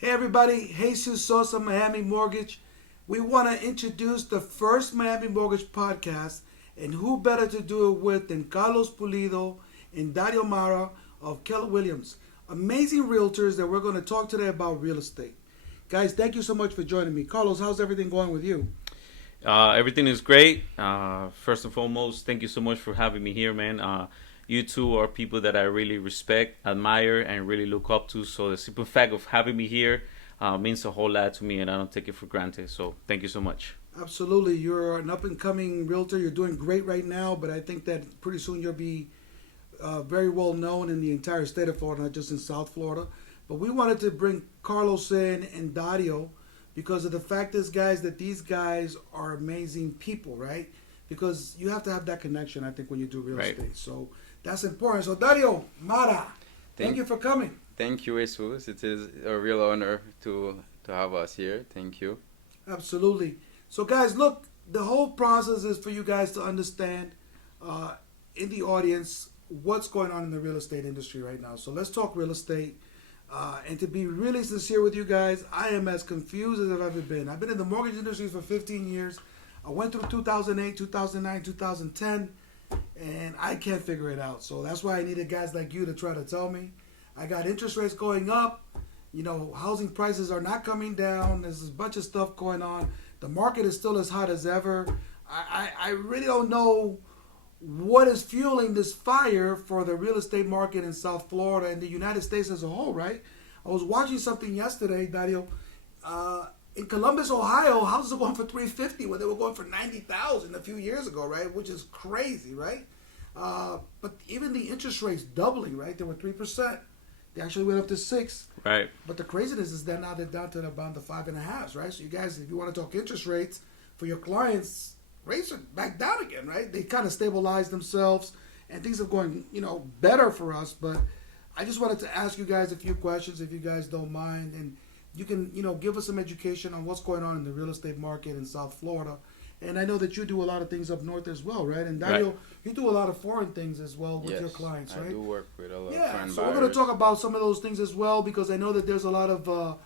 Hey everybody, Jesus Sosa, Miami Mortgage. We want to introduce the first Miami Mortgage podcast, and who better to do it with than Carlos Pulido and Dario Marra of Keller Williams. Amazing realtors that we're going to talk today about real estate. Guys, thank you so much for joining me. Carlos, how's everything going with you? Everything is great. First and foremost, thank you so much for having me here, man. You two are people that I really respect, admire, and really look up to. So the simple fact of having me here means a whole lot to me, and I don't take it for granted. So thank you so much. Absolutely. You're an up and coming realtor. You're doing great right now, but I think that pretty soon you'll be very well known in the entire state of Florida, not just in South Florida. But we wanted to bring Carlos in and Dario because of the fact is, guys, that these guys are amazing people, right? Because you have to have that connection, I think, when you do real Right. estate. So that's important. So Dario Marra, thank you for coming. Thank you, Jesus. It is a real honor to have us here. Thank you. Absolutely. So, guys, look, the whole process is for you guys to understand in the audience what's going on in the real estate industry right now. So, let's talk real estate. And to be really sincere with you guys, I am as confused as I've ever been. I've been in the mortgage industry for 15 years. I went through 2008, 2009, 2010, and I can't figure it out. So, that's why I needed guys like you to try to tell me. I got interest rates going up. You know, housing prices are not coming down. There's a bunch of stuff going on. The market is still as hot as ever. I really don't know what is fueling this fire for the real estate market in South Florida and the United States as a whole, right? I was watching something yesterday, Dario. In Columbus, Ohio, houses are going for $350 when they were going for $90,000 a few years ago, right? Which is crazy, right? But even the interest rates doubling, right? They were 3%. They actually went up to 6%. Right. But the craziness is that now they're down to about the 5.5s, right? So you guys, if you want to talk interest rates for your clients, rates are back down again, right? They kind of stabilized themselves, and things are going, better for us. But I just wanted to ask you guys a few questions, if you guys don't mind, and you can, give us some education on what's going on in the real estate market in South Florida. And I know that you do a lot of things up north as well, right? And Dario, Right. you do a lot of foreign things as well with Yes, your clients, right? I do work with a lot of Yeah, foreign so buyers. we're going to talk about some of those things as well because I know that there's a lot of, a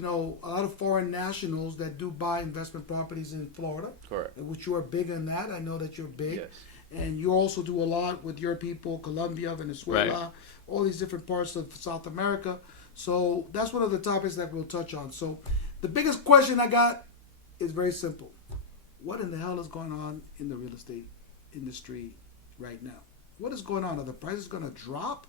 lot of foreign nationals that do buy investment properties in Florida, Correct. which you are big in that. I know that you're big. Yes. And you also do a lot with your people, Colombia, Venezuela, all these different parts of South America. So that's one of the topics that we'll touch on. So the biggest question I got is very simple. What in the hell is going on in the real estate industry right now? What is going on? Are the prices going to drop?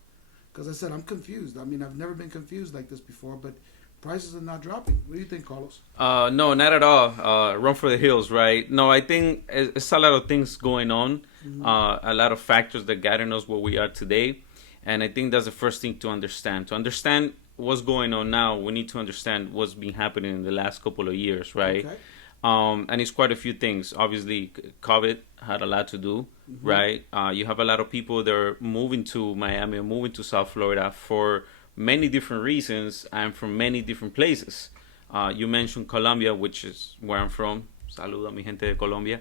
Because I said I'm confused. I mean, I've never been confused like this before, but prices are not dropping. What do you think, Carlos? No, not at all. Run for the hills, right? No, I think it's a lot of things going on, a lot of factors that gotten us where we are today. And I think that's the first thing to understand. To understand what's going on now, we need to understand what's been happening in the last couple of years, right? Okay. And it's quite a few things. Obviously, COVID had a lot to do, right? You have a lot of people that are moving to Miami or moving to South Florida for many different reasons and from many different places. You mentioned Colombia, which is where I'm from. Saluda mi gente de Colombia.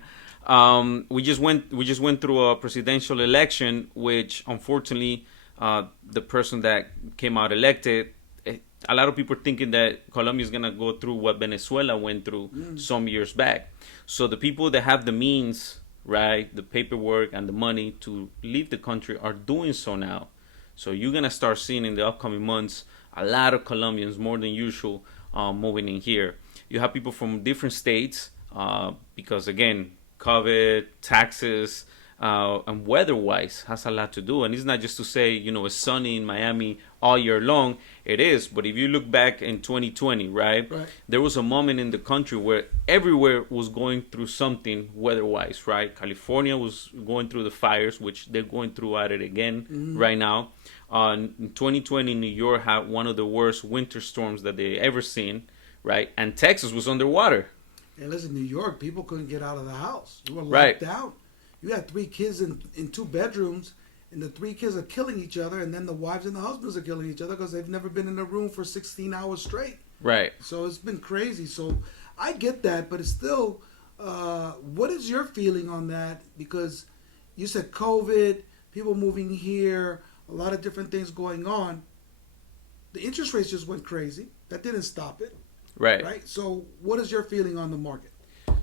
We just went through a presidential election, which unfortunately, the person that came out elected, a lot of people are thinking that Colombia is going to go through what Venezuela went through some years back. So the people that have the means, right, the paperwork and the money to leave the country are doing so now. So you're going to start seeing in the upcoming months a lot of Colombians, more than usual, moving in here. You have people from different states because, again, COVID, taxes, and weather-wise has a lot to do. And it's not just to say, it's sunny in Miami all year long. It is. But if you look back in 2020, right, there was a moment in the country where everywhere was going through something weather-wise, right? California was going through the fires, which they're going through at it again right now. In 2020, New York had one of the worst winter storms that they ever seen, right? And Texas was underwater. Hey, listen, New York, people couldn't get out of the house. You were locked Right. down. You had 3 kids in 2 bedrooms, and the 3 kids are killing each other, and then the wives and the husbands are killing each other because they've never been in a room for 16 hours straight. Right. So it's been crazy. So I get that, but it's still, what is your feeling on that? Because you said COVID, people moving here, a lot of different things going on. the interest rates just went crazy. That didn't stop it, Right. right? So, what is your feeling on the market?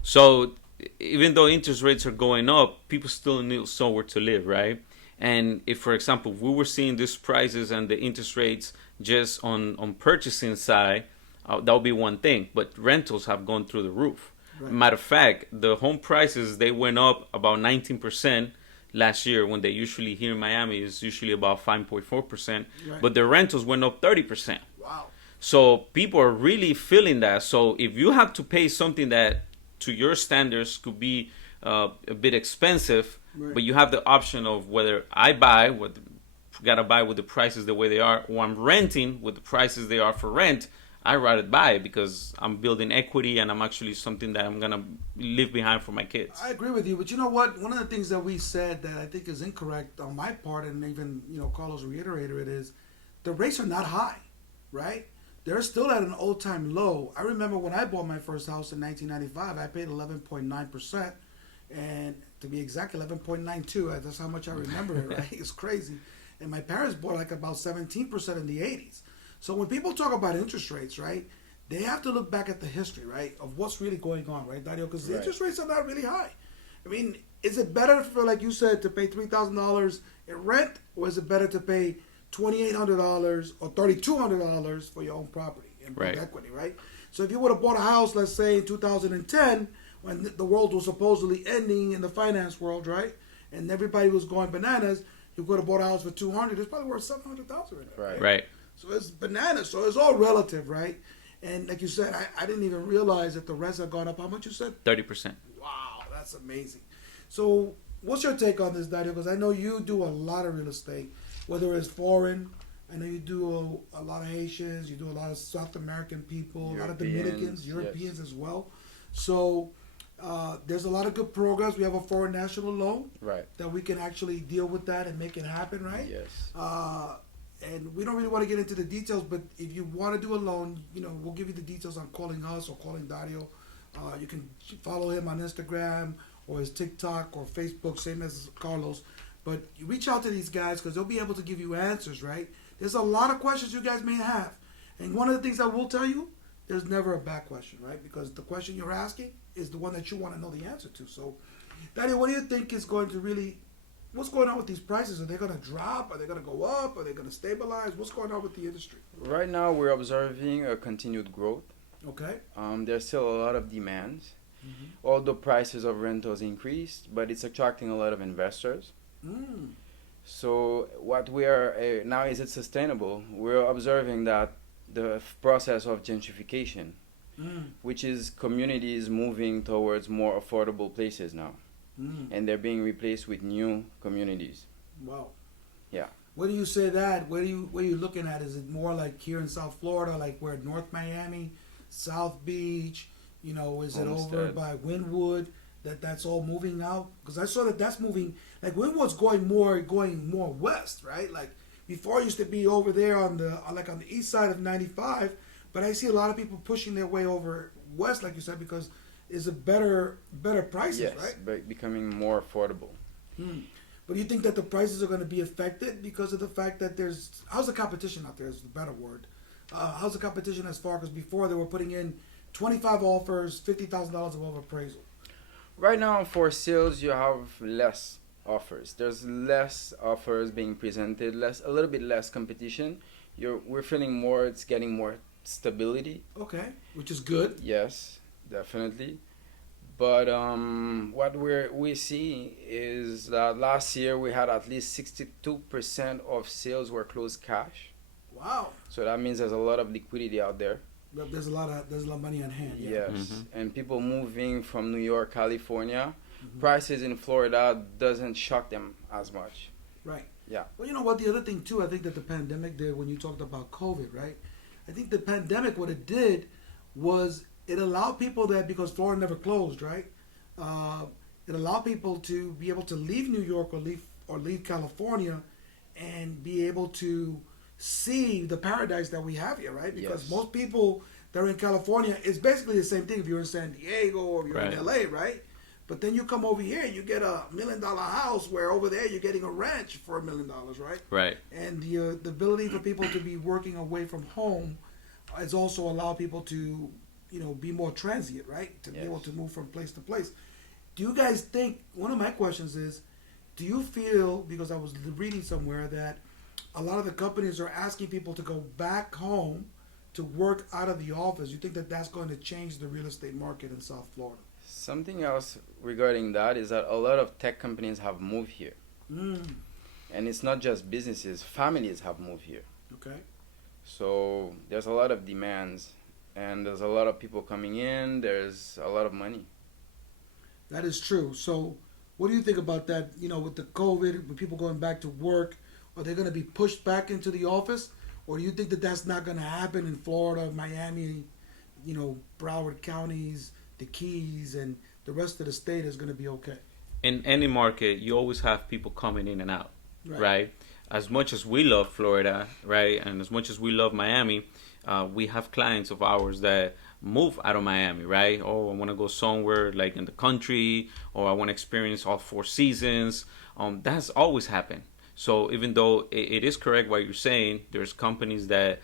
So even though interest rates are going up, people still need somewhere to live, right? And if, for example, we were seeing these prices and the interest rates just on purchasing side, that would be one thing. But rentals have gone through the roof. Right. Matter of fact, the home prices, they went up about 19% last year, when they usually here in Miami is usually about 5.4%. Right. But the rentals went up 30%. Wow. So people are really feeling that. So if you have to pay something that to your standards could be a bit expensive, Right. but you have the option of whether I buy what gotta buy with the prices the way they are, or I'm renting with the prices they are for rent, I rather buy it because I'm building equity and I'm actually something that I'm gonna leave behind for my kids. I agree with you, but you know what? One of the things that we said that I think is incorrect on my part, and even Carlos reiterated it, is the rates are not high, right? They're still at an all-time low. I remember when I bought my first house in 1995, I paid 11.9%, and to be exact, 11.92. That's how much I remember it, right? It's crazy. And my parents bought like about 17% in the 80s. So when people talk about interest rates, right, they have to look back at the history, right, of what's really going on, right, Dario? Because the Right. interest rates are not really high. I mean, is it better for, like you said, to pay $3,000 in rent, or is it better to pay $2,800 or $3,200 for your own property and build Right. equity, right? So if you would have bought a house, let's say in 2010, when the world was supposedly ending in the finance world, right, and everybody was going bananas, you could have bought a house for $200. It's probably worth $700,000 right now. Right. Right. So it's bananas. So it's all relative, right? And like you said, I didn't even realize that the rents have gone up. How much you said? 30%. Wow, that's amazing. So what's your take on this, Dario? Because I know you do a lot of real estate, whether it's foreign. I know you do a lot of Haitians. You do a lot of South American people, a lot of Dominicans, Europeans, Europeans yes. as well. So there's a lot of good programs. We have a foreign national loan Right. that we can actually deal with that and make it happen, right? Yes. And we don't really want to get into the details, but if you want to do a loan, we'll give you the details on calling us or calling Dario. You can follow him on Instagram or his TikTok or Facebook, same as Carlos. But you reach out to these guys because they'll be able to give you answers, right? There's a lot of questions you guys may have. And one of the things I will tell you, there's never a bad question, right? Because the question you're asking is the one that you want to know the answer to. So, Dario, what do you think is going to really... What's going on with these prices? Are they going to drop? Are they going to go up? Are they going to stabilize? What's going on with the industry? Right now, we're observing a continued growth. Okay. There's still a lot of demand. Mm-hmm. Although prices of rentals increased, but it's attracting a lot of investors. Mm. So what we are now, is it sustainable? We're observing that the process of gentrification, which is communities moving towards more affordable places now, and they're being replaced with new communities. Wow. Yeah. When do you say that? What are you looking at? Is it more like here in South Florida, like where North Miami, South Beach? Is it over Homestead. by Wynwood? That's all moving out? Because I saw that's moving. Like Wynwood's going more west, right? Like before, it used to be over there on the east side of 95, but I see a lot of people pushing their way over west, like you said, because it's a better prices, Yes, right? but becoming more affordable. But do you think that the prices are going to be affected because of the fact that how's the competition out there is the better word. How's the competition as far, because before they were putting in 25 offers, $50,000 of over appraisal. Right now, for sales, you have less offers. There's less offers being presented, a little bit less competition. We're feeling more. It's getting more stability. Okay, which is good. Yes, definitely. But what we see is that last year we had at least 62% of sales were closed cash. Wow. So that means there's a lot of liquidity out there. There's a lot of money on hand. Yeah. Yes, and people moving from New York, California, prices in Florida doesn't shock them as much. Right. Yeah. Well, you know what? The other thing too, I think that the pandemic did when you talked about COVID, right? I think the pandemic, what it did was it allowed people that, because Florida never closed, right? It allowed people to be able to leave New York or leave California and be able to see the paradise that we have here, right? Because Yes. most people that are in California, it's basically the same thing if you're in San Diego or you're Right. in LA, right? But then you come over here and you get $1 million house, where over there you're getting a ranch for $1 million, right? Right. And the ability for people to be working away from home has also allowed people to, be more transient, right? To be able to move from place to place. Do you guys think, one of my questions is, do you feel, because I was reading somewhere that a lot of the companies are asking people to go back home to work out of the office, you think that that's going to change the real estate market in South Florida? Something else regarding that is that a lot of tech companies have moved here. And it's not just businesses, families have moved here. Okay. So there's a lot of demands, and there's a lot of people coming in, there's a lot of money. That is true. So what do you think about that, with the COVID, with people going back to work? Are they going to be pushed back into the office? Or do you think that that's not going to happen in Florida, Miami, Broward counties, the Keys, and the rest of the state is going to be okay? In any market, you always have people coming in and out, right? As much as we love Florida, right, and as much as we love Miami, we have clients of ours that move out of Miami, right? Oh, I want to go somewhere like in the country, or I want to experience all 4 seasons. That's always happened. So even though it is correct what you're saying, there's companies that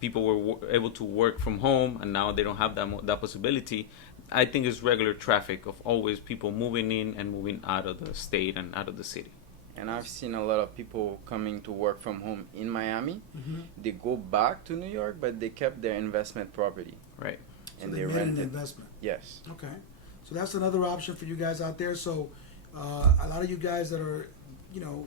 people were able to work from home, and now they don't have that possibility. I think it's regular traffic of always people moving in and moving out of the state and out of the city. And I've seen a lot of people coming to work from home in Miami. They go back to New York, but they kept their investment property. Right. And so they made an investment. Yes. Okay. So that's another option for you guys out there. So a lot of you guys that are,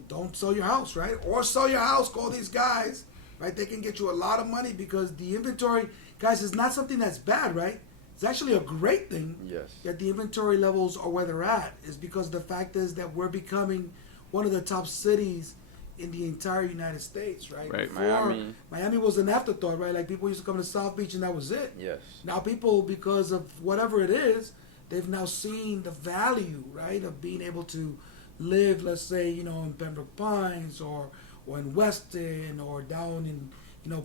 don't sell your house, right? Or sell your house, call these guys, right? They can get you a lot of money, because the inventory, guys, is not something that's bad, right? It's actually a great thing. Yes. That the inventory levels are where they're at, is because the fact is that we're becoming one of the top cities in the entire United States, right? Right. Before, Miami was an afterthought, right? Like people used to come to South Beach and that was it. Yes. Now people, because of whatever it is, they've now seen the value, right, of being able to live, let's say, in Pembroke Pines or in Weston or down in,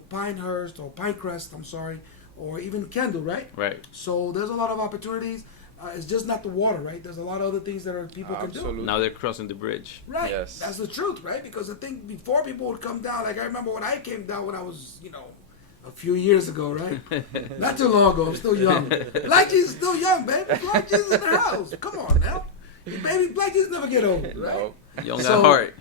Pinehurst or Pinecrest, I'm sorry, or even Kendall, right? Right. So there's a lot of opportunities. It's just not the water, right? There's a lot of other things that people can do. Now they're crossing the bridge. Right. Yes. That's the truth, right? Because I think before people would come down, like I remember when I came down when I was, a few years ago, right? Not too long ago. I'm still young. Black Jesus is still young, baby. Black Jesus in the house. Come on now. Baby, Black Jesus never get old, right? No. Young at heart.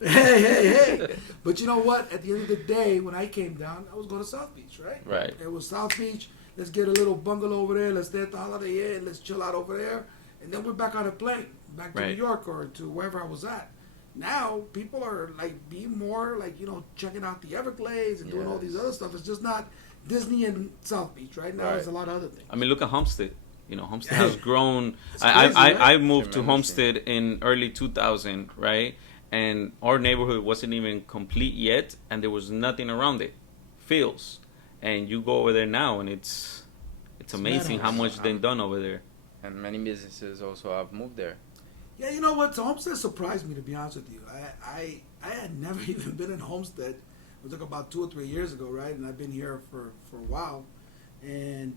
Hey. But you know what? At the end of the day, when I came down, I was going to South Beach, right? Right. It was South Beach. Let's get a little bungalow over there. Let's stay at the Holiday Inn. Let's chill out over there. And then we're back on a plane, back to New York or to wherever I was at. Now, people are being more checking out the Everglades and doing all these other stuff. It's just not Disney and South Beach, right? Now there's a lot of other things. I mean, look at Homestead. Homestead has grown. Crazy, I moved to Homestead in early 2000, right? And our neighborhood wasn't even complete yet, and there was nothing around it. Fields. And you go over there now, and it's amazing how much they've done over there. And many businesses also have moved there. Yeah, you know what? So Homestead surprised me, to be honest with you. I had never even been in Homestead. It was about 2 or 3 years ago, right? And I've been here for a while. And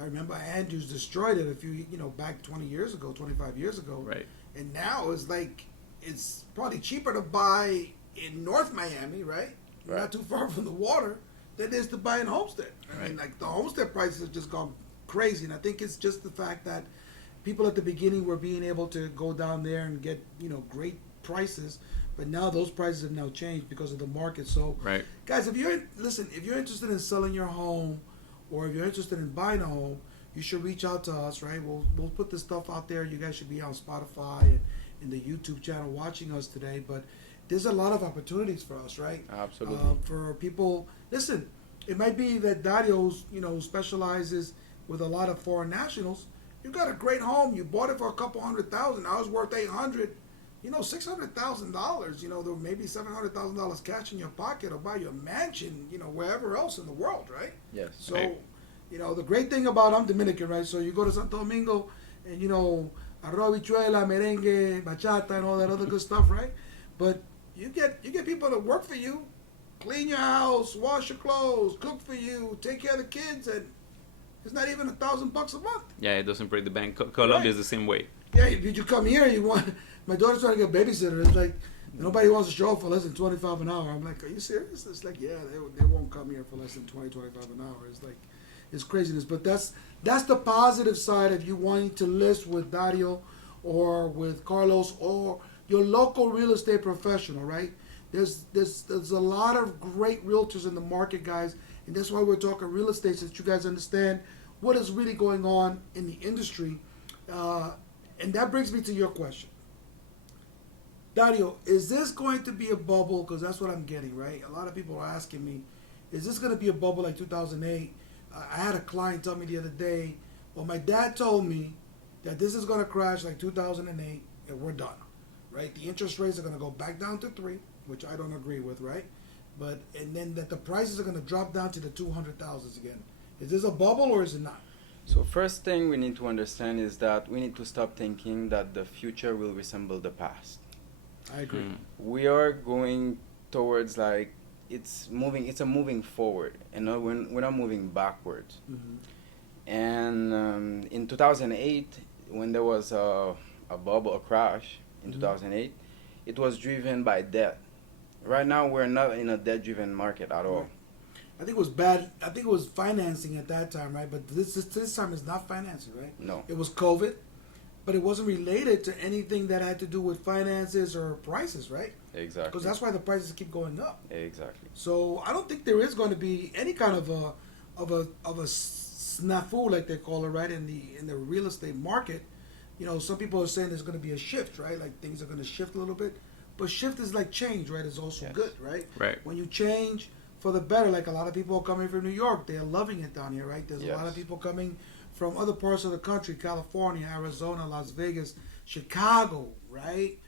I remember Andrews destroyed it a few, back 20 years ago, 25 years ago. Right. And now it's probably cheaper to buy in North Miami, right? Not too far from the water, than it is to buy in Homestead. I mean, the Homestead prices have just gone crazy. And I think it's just the fact that people at the beginning were being able to go down there and get, great prices. But now those prices have now changed because of the market. So, guys, if you're interested in selling your home, or if you're interested in buying a home, you should reach out to us, right? We'll put this stuff out there. You guys should be on Spotify and in the YouTube channel watching us today. But there's a lot of opportunities for us, right? Absolutely. For people, listen, it might be that Dario's, specializes with a lot of foreign nationals. You got a great home. You bought it for a couple $100,000. Now it's worth $800,000. $600,000. There may be $700,000 cash in your pocket, or buy you a mansion, wherever else in the world, right? Yes. So, the great thing about, I'm Dominican, right? So you go to Santo Domingo, and arroz, habichuela, merengue, bachata, and all that other good stuff, right? But you get people that work for you, clean your house, wash your clothes, cook for you, take care of the kids, and it's not even $1,000 a month. Yeah, it doesn't break the bank. Colombia is the same way. Yeah, if you come here, you want. My daughter's trying to get a babysitter. It's like nobody wants to show up for less than 25 an hour. I'm like, are you serious? It's like, yeah, they won't come here for less than 25 an hour. It's like, it's craziness. But that's the positive side of you wanting to list with Dario or with Carlos or your local real estate professional, right? There's a lot of great realtors in the market, guys, and that's why we're talking real estate, so that you guys understand what is really going on in the industry. And that brings me to your question. Dario, is this going to be a bubble? Because that's what I'm getting, right? A lot of people are asking me, is this going to be a bubble like 2008? I had a client tell me the other day, well, my dad told me that this is going to crash like 2008 and we're done, right? The interest rates are going to go back down to 3, which I don't agree with, right? And then that the prices are going to drop down to the 200,000s again. Is this a bubble or is it not? So first thing we need to understand is that we need to stop thinking that the future will resemble the past. I agree. We are going towards like it's a moving forward, and we're not moving backwards. And in 2008, when there was a bubble, a crash in 2008, it was driven by debt. Right now, we're not in a debt-driven market at all. I think it was bad. I think it was financing at that time, right? But this time is not financing, right? No. It was COVID, but it wasn't related to anything that had to do with finances or prices, right? Exactly. Because that's why the prices keep going up. Exactly. So I don't think there is going to be any kind of a snafu, like they call it, right, in the real estate market. You know, some people are saying there's going to be a shift, right? Like things are going to shift a little bit, but shift is like change, right? It's also good, right? Right. When you change for the better, like a lot of people are coming from New York, they're loving it down here, right? There's a lot of people coming from other parts of the country, California, Arizona, Las Vegas, Chicago, right?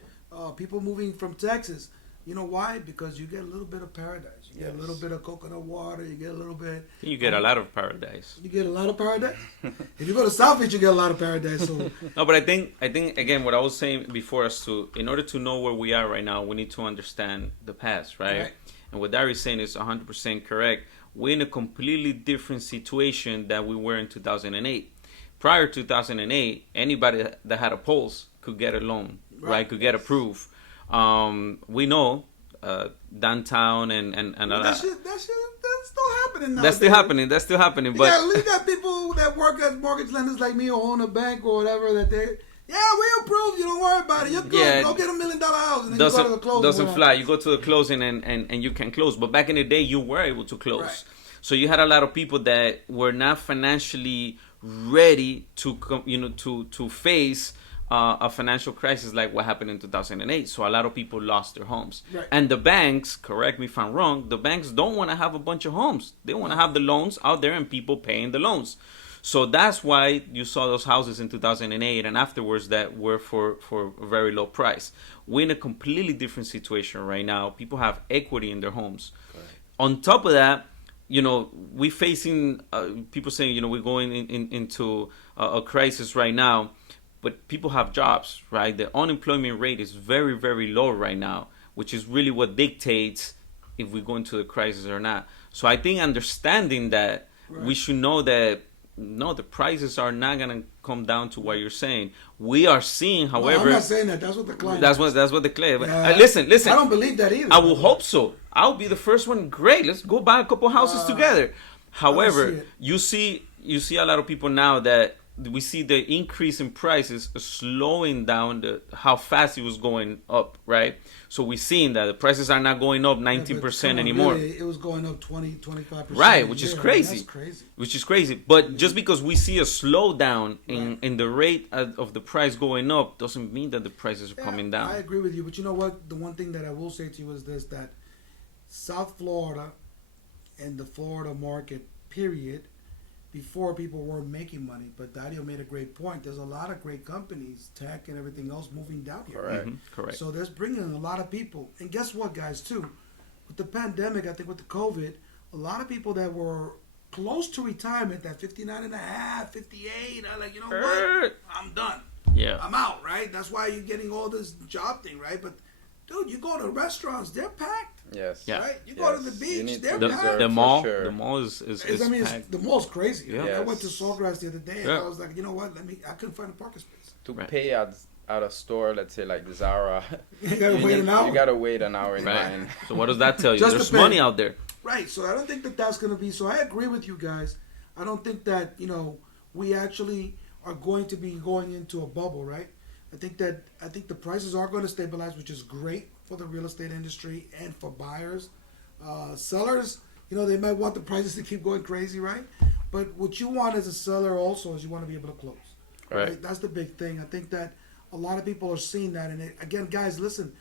People moving from Texas. You know why? Because you get a little bit of paradise. You get a little bit of coconut water. You get a little bit. You get a lot of paradise. You get a lot of paradise. If you go to South Beach, you get a lot of paradise. So. No, but I think again, what I was saying before us in order to know where we are right now, we need to understand the past, right? And what Dario is saying is 100% correct. We're in a completely different situation than we were in 2008. Prior to 2008, anybody that had a pulse could get a loan, right? Could get approved. We know downtown and that's still happening now. That's still happening. But you got people that work as mortgage lenders like me or own a bank or whatever that we approve. You don't worry about it. You're good. Yeah, go get $1 million house and then you go to the closing. Doesn't fly. You go to the closing and you can close. But back in the day, you were able to close. Right. So you had a lot of people that were not financially ready to face a financial crisis like what happened in 2008. So a lot of people lost their homes. Right. And the banks, correct me if I'm wrong, the banks don't want to have a bunch of homes. They want to have the loans out there and people paying the loans. So that's why you saw those houses in 2008 and afterwards that were for a very low price. We're in a completely different situation right now. People have equity in their homes. Correct. On top of that, we're facing people saying, we're going into a crisis right now. But people have jobs, right? The unemployment rate is very, very low right now, which is really what dictates if we go into the crisis or not. So I think understanding that, we should know that, no, the prices are not going to come down to what you're saying. We are seeing, however... No, I'm not saying that. That's what the client... That's what the client... Listen. I don't believe that either. I will hope so. I'll be the first one. Great. Let's go buy a couple houses together. However, you see a lot of people now that we see the increase in prices slowing down how fast it was going up, right? So we're seeing that the prices are not going up 19% anymore. Really, it was going up 20-25%. Right, which is crazy. That's crazy. Which is crazy. But just because we see a slowdown in the rate of the price going up doesn't mean that the prices are coming down. I agree with you. But you know what? The one thing that I will say to you is this, that South Florida and the Florida market, period, before people were making money, but Dario made a great point. There's a lot of great companies, tech and everything else, moving down here. Correct. Correct. So there's bringing in a lot of people. And guess what, guys, too? With the pandemic, I think with the COVID, a lot of people that were close to retirement, that 59 and a half, 58, are like, you know what? I'm done. Yeah. I'm out, right? That's why you're getting all this job thing, right? But, dude, you go to restaurants, they're packed. Yes. Yeah. Right? You go to the Yes. beach, You need they're to The, packed. reserve the for mall, sure. the mall is I mean, packed. the mall's crazy. Yeah. I Yes. went to Sawgrass the other day, and Yeah. I was like, you know what? I couldn't find a parking space. To Right. pay at a store, let's say like Zara, You gotta wait an hour. You gotta wait an hour in Right. line. So what does that tell you? Just There's to pay. money out there. Right. So I don't think that that's going to be. So I agree with you guys. I don't think that we actually are going to be going into a bubble, right? I think the prices are going to stabilize, which is great for the real estate industry and for buyers. Sellers, they might want the prices to keep going crazy, right? But what you want as a seller also is you want to be able to close. Right. That's the big thing. I think that a lot of people are seeing that. And again, guys, listen,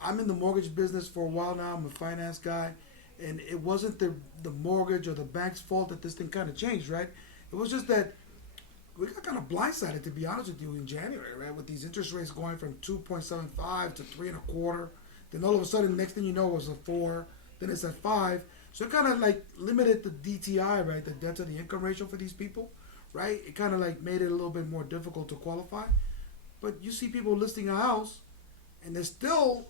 I'm in the mortgage business for a while now. I'm a finance guy. And it wasn't the mortgage or the bank's fault that this thing kind of changed, right? It was just that we got kind of blindsided, to be honest with you, in January, right? With these interest rates going from 2.75 to 3.25. Then all of a sudden, next thing you know, it was a 4. Then it's at 5. So it kind of like limited the DTI, right? The debt to the income ratio for these people, right? It kind of like made it a little bit more difficult to qualify. But you see people listing a house, and they're still.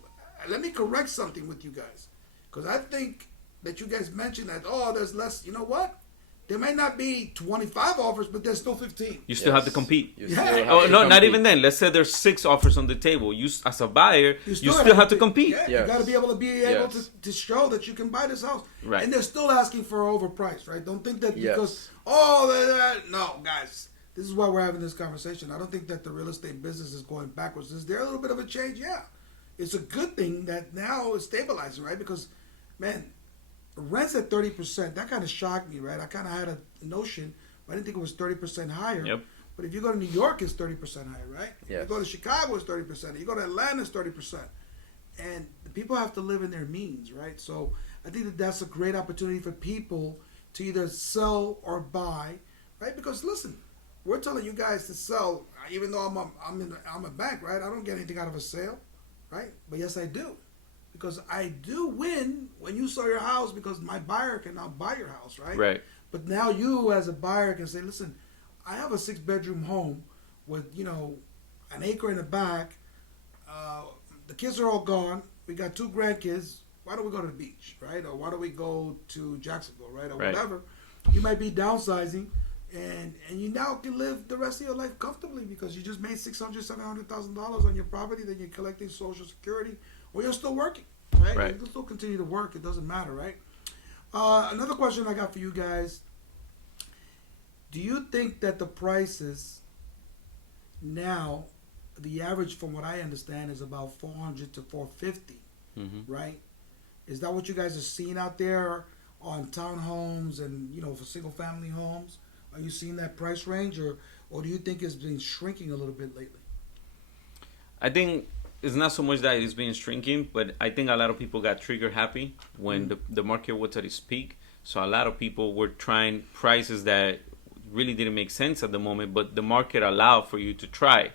Let me correct something with you guys, because I think that you guys mentioned that there's less. You know what? There may not be 25 offers, but there's still 15. You still have to compete. You Yeah. still have Oh to no, not compete. even then. Let's say there's 6 offers on the table. You, as a buyer, you still have to compete. Yeah, Yes. you got to be able Yes. to show that you can buy this house. Right. And they're still asking for overpriced, right? Don't think that Yes. because no, guys. This is why we're having this conversation. I don't think that the real estate business is going backwards. Is there a little bit of a change? Yeah. It's a good thing that now it's stabilizing, right? Because, man, rent's at 30%. That kind of shocked me, right? I kind of had a notion, but I didn't think it was 30% higher. Yep. But if you go to New York, it's 30% higher, right? If Yes. you go to Chicago, it's 30%. If you go to Atlanta, it's 30%. And the people have to live in their means, right? So I think that that's a great opportunity for people to either sell or buy, right? Because listen, we're telling you guys to sell, even though I'm a bank, right? I don't get anything out of a sale, right? But yes, I do, because I do win when you sell your house, because my buyer can now buy your house, right? Right. But now you, as a buyer, can say, listen, I have a 6-bedroom home with an acre in the back. The kids are all gone. We got 2 grandkids. Why don't we go to the beach, right? Or why don't we go to Jacksonville, right? Or Right. whatever. You might be downsizing, and you now can live the rest of your life comfortably because you just made $600,000-$700,000 on your property. Then you're collecting Social Security, or you're still working, right? Right. You can still continue to work. It doesn't matter, right? Another question I got for you guys. Do you think that the prices now, the average from what I understand is about 400 to 450, right? Is that what you guys are seeing out there on townhomes and for single family homes? Are you seeing that price range, or do you think it's been shrinking a little bit lately? I think it's not so much that it's been shrinking, but I think a lot of people got trigger happy when the market was at its peak. So a lot of people were trying prices that really didn't make sense at the moment, but the market allowed for you to try,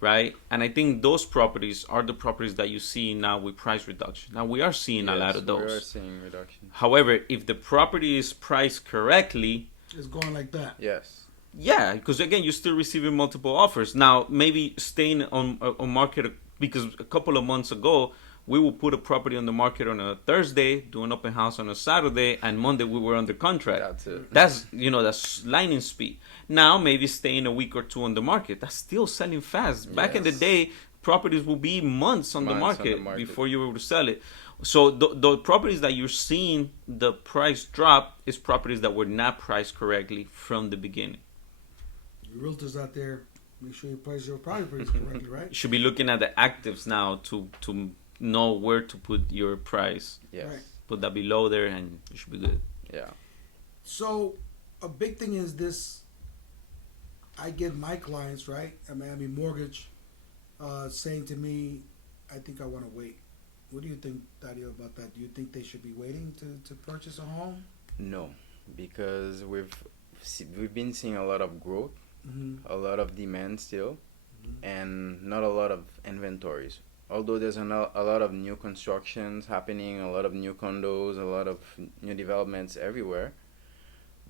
right? And I think those properties are the properties that you see now with price reduction. Now we are seeing a lot of We are those. seeing reduction. However, if the property is priced correctly, It's going like that. Yes. yeah, because again, you're still receiving multiple offers. Now, maybe staying on market, because a couple of months ago, we will put a property on the market on a Thursday, do an open house on a Saturday, and Monday we were under contract. That's it. That's lightning speed. Now, maybe staying a week or 2 on the market. That's still selling fast. Back in the Yes. day, properties will be months on the Months on the market market. before you were able to sell it. So the properties that you're seeing the price drop is properties that were not priced correctly from the beginning. You realtors out there, make sure you price your properties correctly, right? You should be looking at the actives now to know where to put your price. Yes. Right. Put that below there, and you should be good. Yeah. So a big thing is this. I get my clients, right, at Miami Mortgage, saying to me, I think I want to wait. What do you think, Dario, about that? Do you think they should be waiting to purchase a home? No, because we've been seeing a lot of growth, Mm-hmm. a lot of demand still, and not a lot of inventories. Although there's a lot of new constructions happening, a lot of new condos, a lot of new developments everywhere,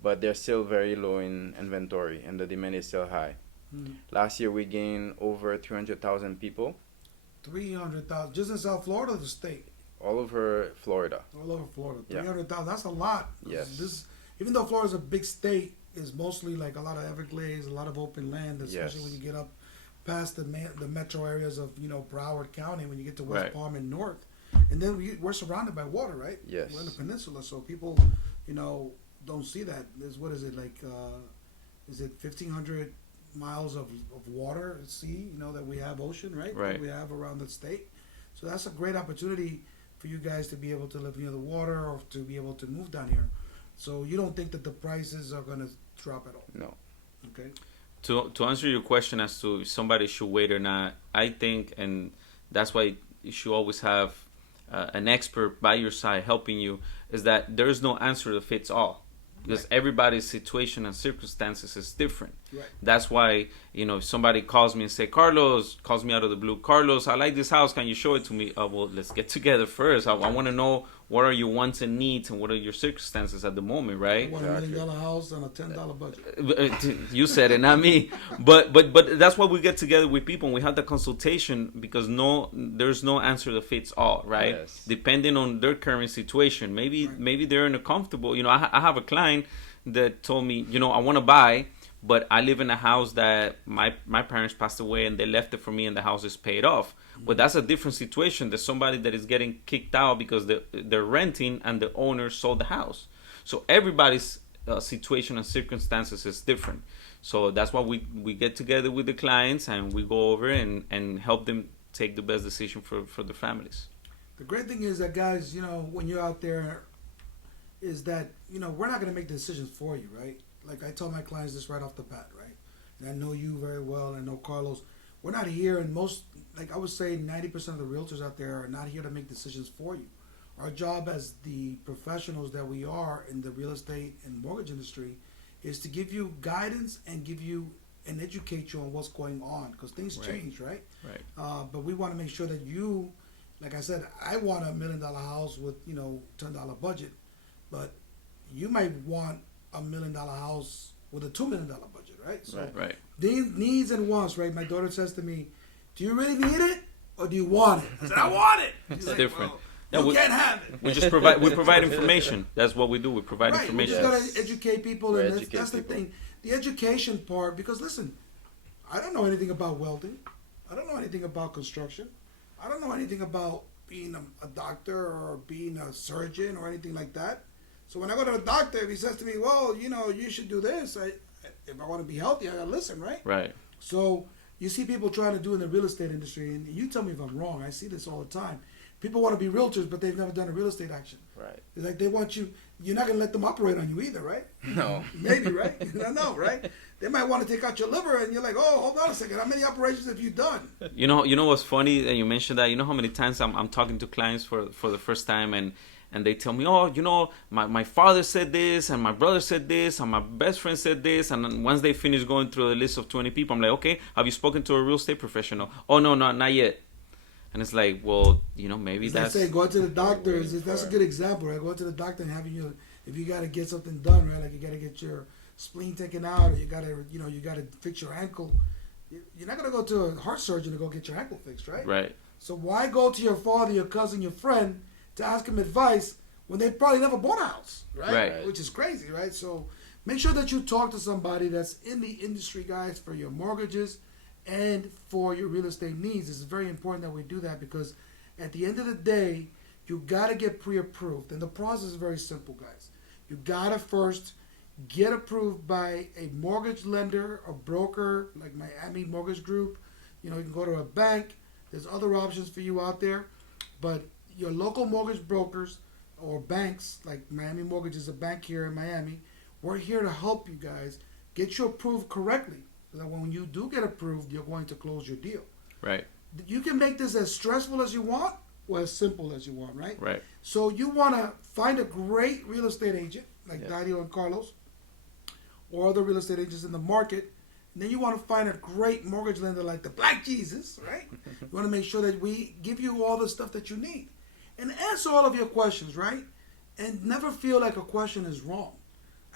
but they're still very low in inventory, and the demand is still high. Mm-hmm. Last year we gained over 300,000 people. 300,000 just in South Florida, the state. all over Florida. All over Florida. Yeah. 300,000. That's a lot. Yes. This, even though Florida's a big state, is mostly like a lot of Everglades, a lot of open land, especially Yes. when you get up past the metro areas of Broward County. When you get to West Right. Palm and north, and then we're surrounded by water, right? Yes. We're in the peninsula, so people, don't see that. What is it like? Is it 1,500 miles of water, sea? That we have ocean, right? Right. That we have around the state. So that's a great opportunity for you guys to be able to live near the water or to be able to move down here. So you don't think that the prices are going to drop at all? No. Okay. To answer your question as to if somebody should wait or not, I think, and that's why you should always have an expert by your side helping you, is that there is no answer that fits all. Because everybody's situation and circumstances is different. Right. That's why, if somebody calls me and say, Carlos, calls me out of the blue, Carlos, I like this house, can you show it to me? Well, let's get together first. I want to know what are your wants and needs and what are your circumstances at the moment, I right? want $1 million house on a $10 budget. You said it, not me. But that's why we get together with people and we have the consultation, because there's no answer that fits all, right? Yes. Depending on their current situation. Maybe they're in a comfortable, I have a client that told me, I want to buy, but I live in a house that my parents passed away and they left it for me and the house is paid off. But that's a different situation than somebody that is getting kicked out because they're renting and the owner sold the house. So everybody's situation and circumstances is different. So that's why we get together with the clients and we go over and help them take the best decision for their families. The great thing is that, guys, when you're out there, is that, we're not going to make the decisions for you, right? Like I tell my clients this right off the bat, right? And I know you very well. I know Carlos. We're not here, and I would say 90% of the realtors out there are not here to make decisions for you. Our job as the professionals that we are in the real estate and mortgage industry is to give you guidance and give you and educate you on what's going on, because things change, right? Right. But we want to make sure that you, like I said, I want $1 million house with $10 budget, but you might want $1 million house with a $2 million budget, right? So Right. needs and wants, right? My daughter says to me, "Do you really need it, or do you want it?" I said, "I want it." It's different. Well, you can't have it. We just provide information. That's what we do. We provide Right. We information. just gotta educate people, and that's the people. thing. The education part, because listen, I don't know anything about welding. I don't know anything about construction. I don't know anything about being a doctor or being a surgeon or anything like that. So when I go to the doctor, if he says to me, "Well, you should do this," if I want to be healthy, I gotta listen, right? Right. So you see people trying to do in the real estate industry, and you tell me if I'm wrong. I see this all the time. People want to be realtors, but they've never done a real estate action. Right. It's like they want you. You're not gonna let them operate on you either, right? No. Maybe, right? I know, right? They might want to take out your liver, and you're like, "Oh, hold on a second. How many operations have you done?" You know what's funny that you mentioned that. You know how many times I'm talking to clients for the first time and they tell me, "Oh, my father said this and my brother said this and my best friend said this," and then once they finish going through a list of 20 people, I'm like, "Okay, have you spoken to a real estate professional?" "Oh, no, not yet." And it's like, well, maybe that's... Like I say, going to the doctor, that's a good example, right? Going to the doctor and having if you got to get something done, right? Like you got to get your spleen taken out, or you got to fix your ankle. You're not going to go to a heart surgeon to go get your ankle fixed, right? Right. So why go to your father, your cousin, your friend to ask him advice when they probably never bought a house, right? Right. Which is crazy, right? So make sure that you talk to somebody that's in the industry, guys, for your mortgages and for your real estate needs. It's very important that we do that, because at the end of the day, you got to get pre-approved. And the process is very simple, guys. You got to first get approved by a mortgage lender, a broker, like Miami Mortgage Group. You can go to a bank. There's other options for you out there. But your local mortgage brokers or banks, like Miami Mortgage is a bank here in Miami, we're here to help you guys get you approved correctly. So that when you do get approved, you're going to close your deal. Right. You can make this as stressful as you want or as simple as you want, right? Right. So you want to find a great real estate agent like Dario and Carlos, or other real estate agents in the market. And then you want to find a great mortgage lender like the Black Jesus, right? You want to make sure that we give you all the stuff that you need and answer all of your questions, right? And never feel like a question is wrong.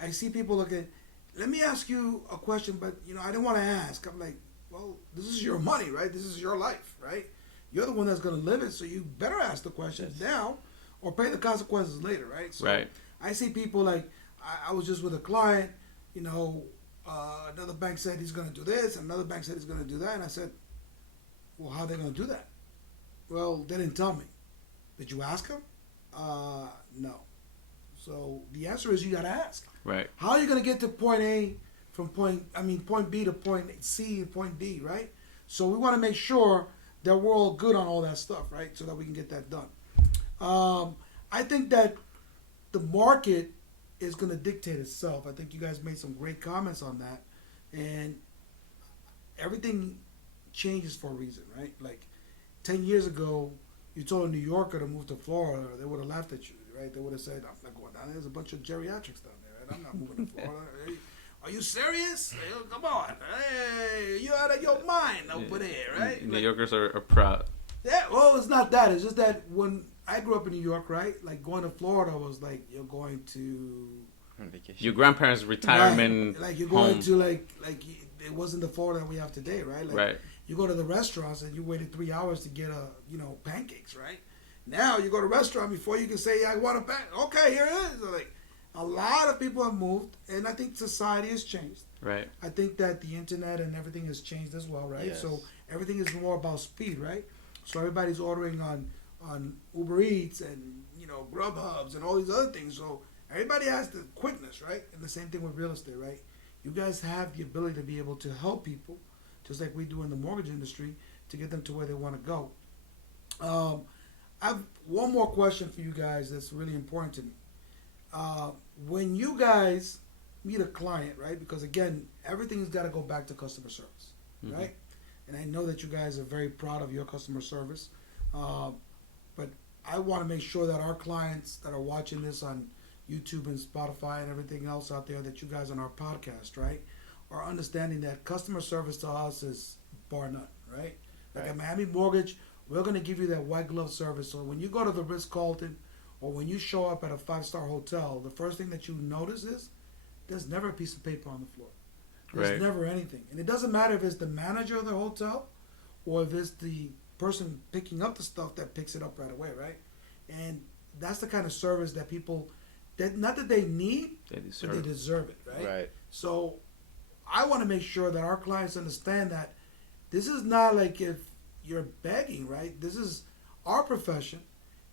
I see people looking, "Let me ask you a question, but I didn't want to ask." I'm like, "Well, this is your money, right? This is your life, right? You're the one that's going to live it, so you better ask the questions now or pay the consequences later, right? So Right. I see people like, I was just with a client, you know, another bank said he's going to do this, and another bank said he's going to do that, and I said, well, how are they going to do that? Well, they didn't tell me. Did you ask them? No. So the answer is you got to ask. Right. How are you going to get to point A from point B to point C and point D, right? So we want to make sure that we're all good on all that stuff, right? So that we can get that done. I think that the market is going to dictate itself. I think you guys made some great comments on that. And everything changes for a reason, right? Like 10 years ago, you told a New Yorker to move to Florida, they would have laughed at you, right? They would have said, I'm not going down there. There's a bunch of geriatrics down there, right? I'm not moving to Florida. Hey, are you serious? Hey, come on. Hey, you out of your mind over there, right? New Like, Yorkers are proud. yeah, well, it's not that. It's just that when I grew up in New York, right? Like going to Florida was like you're going to On vacation. Your grandparents' retirement right. Like you're going home. to like it wasn't the Florida we have today, right? Like Right. you go to the restaurants and you waited 3 hours to get pancakes, right? Now you go to a restaurant before you can say I want a pancake. Okay, here it is. So like a lot of people have moved, and I think society has changed. Right. I think that the internet and everything has changed as well, right? Yes. So everything is more about speed, right? So everybody's ordering on Uber Eats and Grubhubs and all these other things. So everybody has the quickness, right? And the same thing with real estate, right? You guys have the ability to be able to help people, just like we do in the mortgage industry, to get them to where they want to go. I have one more question for you guys that's really important to me. When you guys meet a client, right? Because again, everything's got to go back to customer service, Mhm. right? And I know that you guys are very proud of your customer service, but I want to make sure that our clients that are watching this on YouTube and Spotify and everything else out there, that you guys on our podcast, right, are understanding that customer service to us is bar none, right? Like Right. at Miami Mortgage, we're going to give you that white glove service. So when you go to the Ritz-Carlton or when you show up at a 5-star hotel, the first thing that you notice is there's never a piece of paper on the floor. There's Right. never anything. And it doesn't matter if it's the manager of the hotel or if it's the person picking up the stuff that picks it up right away, right? And that's the kind of service that people, that not that they need, They but deserve. they deserve it, right? Right. So I want to make sure that our clients understand that this is not like if you're begging, right? This is our profession,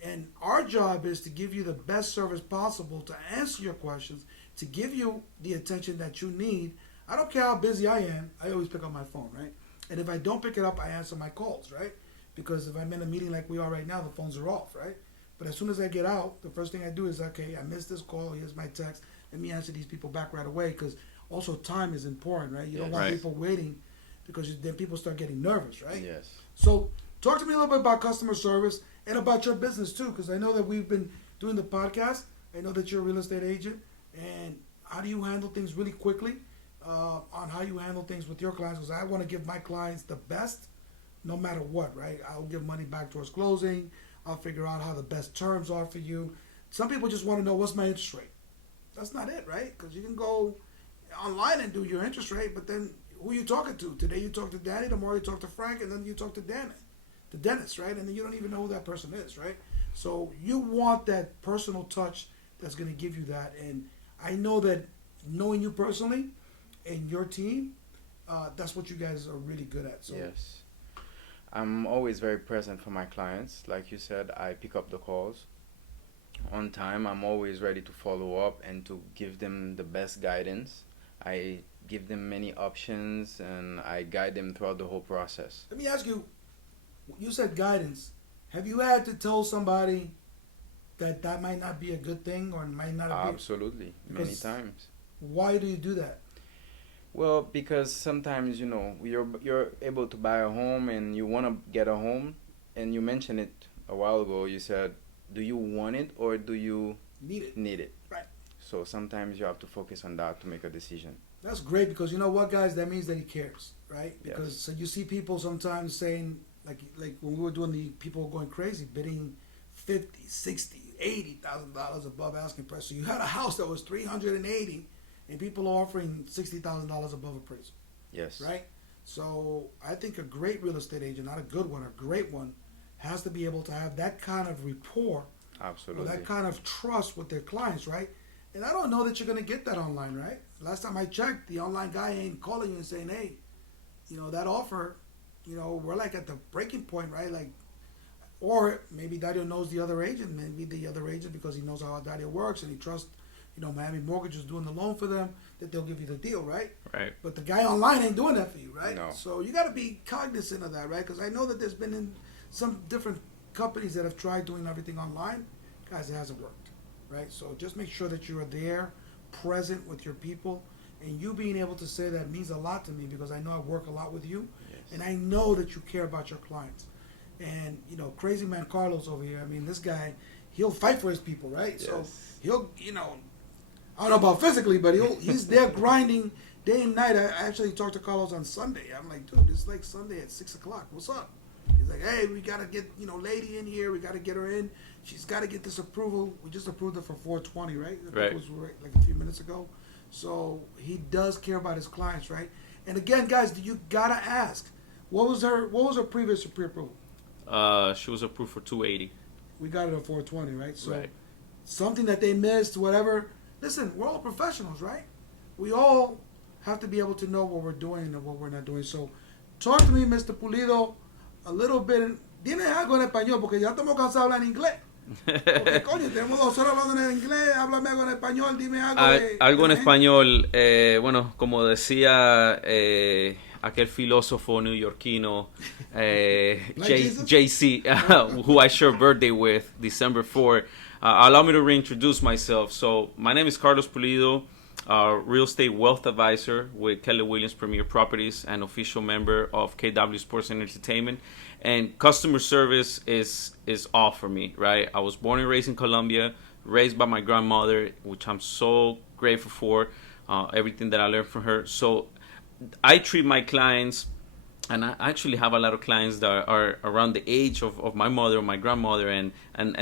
and our job is to give you the best service possible, to answer your questions, to give you the attention that you need. I don't care how busy I am, I always pick up my phone, right? And if I don't pick it up, I answer my calls, right? Because if I'm in a meeting like we are right now, the phones are off, right? But as soon as I get out, the first thing I do is, okay, I missed this call, here's my text, let me answer these people back right away, because also time is important, right? You don't Yes. want Right. people waiting, because then people start getting nervous, right? Yes. So talk to me a little bit about customer service and about your business too, because I know that we've been doing the podcast. I know that you're a real estate agent, and how do you handle things really quickly on how you handle things with your clients? Because I want to give my clients the best, no matter what, right? I'll give money back towards closing. I'll figure out how the best terms are for you. Some people just want to know what's my interest rate. That's not it, right? Because you can go online and do your interest rate, but then who are you talking to? Today you talk to Danny, tomorrow you talk to Frank, and then you talk to Dennis, right? And then you don't even know who that person is, right? So you want that personal touch that's going to give you that. And I know that knowing you personally and your team, that's what you guys are really good at. So Yes. I'm always very present for my clients. Like you said, I pick up the calls on time. I'm always ready to follow up and to give them the best guidance. I give them many options and I guide them throughout the whole process. let me ask you, you said guidance. Have you had to tell somebody that might not be a good thing or might not be? Absolutely, many Because- times. Why do you do that? Well, because sometimes you're able to buy a home and you want to get a home, and you mentioned it a while ago. You said, "Do you want it or do you Need it. need it?" Right. So sometimes you have to focus on that to make a decision. That's great, because you know what, guys? That means that he cares, right? Because Yes. so you see people sometimes saying, like when we were doing the people going crazy, bidding $50,000, $60,000, $80,000 above asking price. So you had a house that was $380,000, and people are offering $60,000 above appraisal, Yes. right? So I think a great real estate agent, not a good one, a great one, has to be able to have that kind of rapport or Absolutely. that kind of trust with their clients, right? And I don't know that you're going to get that online, right? Last time I checked, the online guy ain't calling you and saying, hey, that offer, we're like at the breaking point, right? Like, or maybe Dario knows the other agent. Maybe the other agent, because he knows how Dario works and he trusts, Miami Mortgage is doing the loan for them, that they'll give you the deal, right? Right. But the guy online ain't doing that for you, right? No. So you got to be cognizant of that, right? Because I know that there's been in some different companies that have tried doing everything online. Guys, it hasn't worked, right? So just make sure that you are there, present with your people, and you being able to say that means a lot to me, because I know I work a lot with you, Yes. and I know that you care about your clients. And crazy man Carlos over here, I mean, this guy, he'll fight for his people, right? Yes. So he'll, I don't know about physically, but he's there grinding day and night. I actually talked to Carlos on Sunday. I'm like, dude, it's like Sunday at 6:00. What's up? He's like, hey, we gotta get lady in here. We gotta get her in. She's gotta get this approval. We just approved her for 420, right? I think Right. it was like a few minutes ago. So he does care about his clients, right? And again, guys, you gotta ask, what was her previous pre-approval? She was approved for 280. We got it at 420, right? So Right. something that they missed, whatever. Listen, we're all professionals, right? We all have to be able to know what we're doing and what we're not doing. So talk to me, Mr. Pulido, a little bit. Dime algo en español, porque ya estamos cansados de hablar en inglés. Porque, coño, tenemos 2 horas hablando en inglés, háblame algo en español, dime algo Algo en de- español, bueno, como decía aquel filósofo neoyorquino, Like Jesus? JC, who I share birthday with, December 4. Allow me to reintroduce myself. So, my name is Carlos Pulido, real estate wealth advisor with Keller Williams Premier Properties and official member of KW Sports and Entertainment. And customer service is all for me, right? I was born and raised in Colombia, raised by my grandmother, which I'm so grateful for, everything that I learned from her. So I treat my clients, and I actually have a lot of clients that are around the age of my mother or my grandmother, and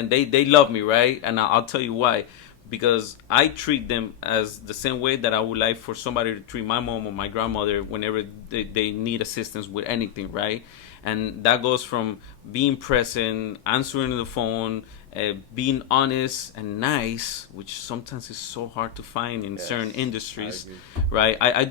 they love me, right? And I'll tell you why. Because I treat them as the same way that I would like for somebody to treat my mom or my grandmother whenever they need assistance with anything, right? And that goes from being present, answering the phone, being honest and nice, which sometimes is so hard to find in Yes, certain I industries, agree. right? I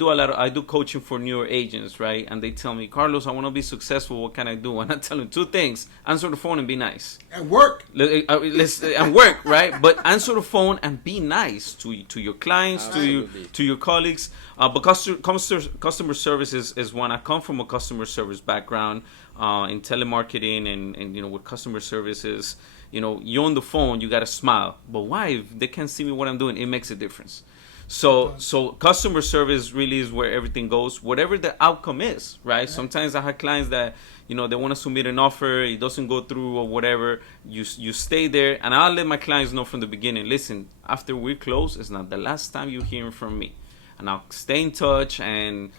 do coaching for newer agents, right? And they tell me, Carlos, I want to be successful. What can I do? And I tell them 2 things: answer the phone and be nice. At work. And work, right? But answer the phone and be nice to your clients, Absolutely. to your colleagues. But customer service is one. I come from a customer service background in telemarketing, and with customer services, you're on the phone, you gotta smile. But why? If they can't see me what I'm doing, it makes a difference. So customer service really is where everything goes, whatever the outcome is, right? Sometimes I have clients that they want to submit an offer, it doesn't go through or whatever. You stay there, and I'll let my clients know from the beginning. Listen, after we close, it's not the last time you're hearing from me, and I'll stay in touch and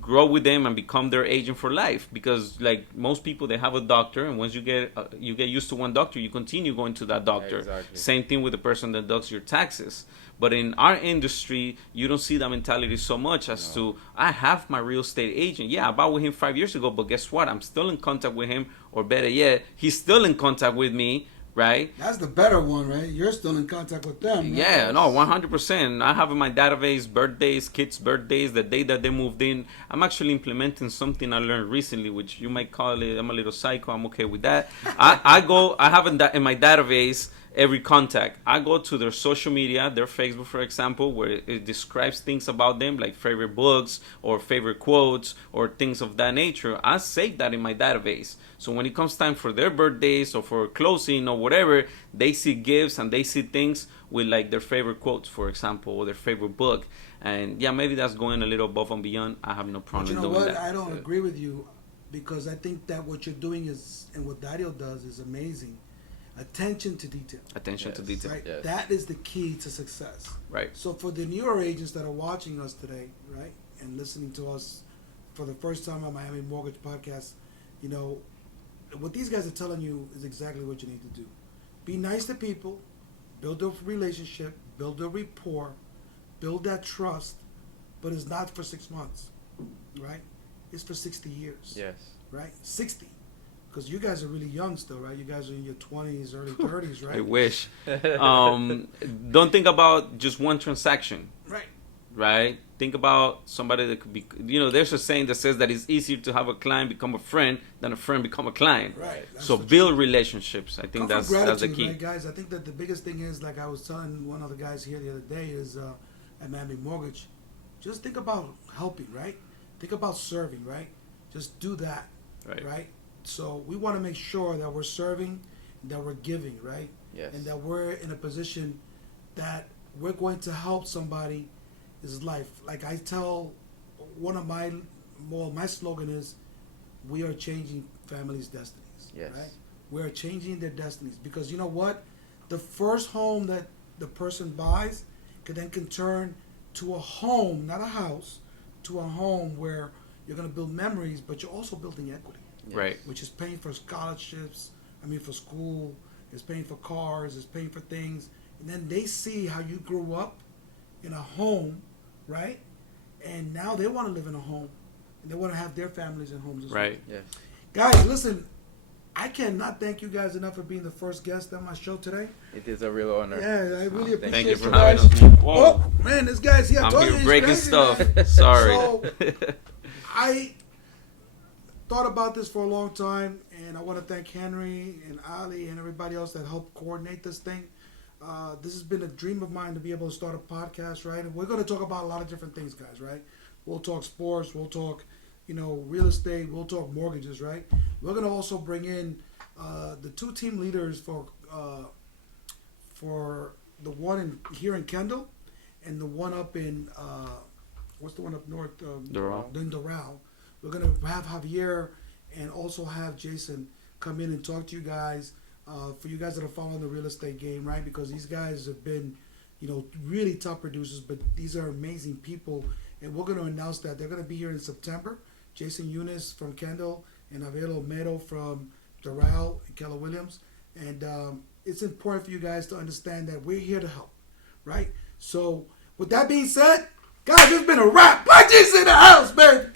grow with them and become their agent for life. Because like most people, they have a doctor, and once you get used to one doctor, you continue going to that doctor. Exactly. Same thing with the person that does your taxes. But in our industry, you don't see that mentality so much as to, I have my real estate agent. Yeah, I bought with him 5 years ago, but guess what? I'm still in contact with him, or better yet, he's still in contact with me, right? That's the better one, right? You're still in contact with them. Right? Yeah, no, 100%. I have in my database birthdays, kids' birthdays, the day that they moved in. I'm actually implementing something I learned recently, which you might call it, I'm a little psycho, I'm okay with that. I have in my database every contact. I go to their social media, their Facebook, for example, where it describes things about them, like favorite books or favorite quotes or things of that nature. I save that in my database. So when it comes time for their birthdays or for closing or whatever, they see gifts and they see things with like their favorite quotes, for example, or their favorite book. And yeah, maybe that's going a little above and beyond. I have no But problem you know doing what? that. I don't agree with you, because I think that what you're doing is, and what Dario does is amazing. Attention to detail. Attention to Yes. detail. Right? Yes. That is the key to success. Right. So for the newer agents that are watching us today, right, and listening to us for the first time on Miami Mortgage Podcast, what these guys are telling you is exactly what you need to do. Be nice to people, build a relationship, build a rapport, build that trust, but it's not for 6 months, right? It's for 60 years, Yes. right? 60. because you guys are really young still, right? You guys are in your 20s, early 30s, right? I wish. Don't think about just one transaction. Right. Right? Think about somebody that could be, there's a saying that says that it's easier to have a client become a friend than a friend become a client. Right. So build relationships. I think that's the key. Right, guys? I think that the biggest thing is, like I was telling one of the guys here the other day, is at Miami Mortgage, just think about helping, right? Think about serving, right? Just do that, right? So we want to make sure that we're serving, that we're giving, right? Yes. And that we're in a position that we're going to help somebody his life. Like I tell one of my slogan is, we are changing families' destinies. Yes. Right? We are changing their destinies, because you know what? The first home that the person buys can turn to a home, not a house, to a home where you're going to build memories, but you're also building equity. Yes. Right. Which is paying for scholarships, for school, it's paying for cars, it's paying for things. And then they see how you grew up in a home, right? And now they want to live in a home. And they want to have their families in homes as well. Right. Yes. Guys, listen, I cannot thank you guys enough for being the first guest on my show today. It is a real honor. Yeah, I really appreciate Thank you for guys. having us. Whoa. Oh, man, this guy's here. I I'm told you here he's breaking crazy, stuff. man. Sorry. So, I thought about this for a long time, and I want to thank Henry and Ali and everybody else that helped coordinate this thing. This has been a dream of mine to be able to start a podcast, right? And we're going to talk about a lot of different things, guys, right? We'll talk sports, we'll talk, real estate, we'll talk mortgages, right? We're going to also bring in the two team leaders for the one here in Kendall and the one up in what's the one up north? Doral. In Doral. We're gonna have Javier and also have Jason come in and talk to you guys. For you guys that are following the real estate game, right? Because these guys have been, really top producers, but these are amazing people, and we're gonna announce that they're gonna be here in September. Jason Eunice from Kendall and Javier Olmedo from Doral and Keller Williams, and it's important for you guys to understand that we're here to help, right? So with that being said, guys, it's been a wrap. Budget's in the house, man.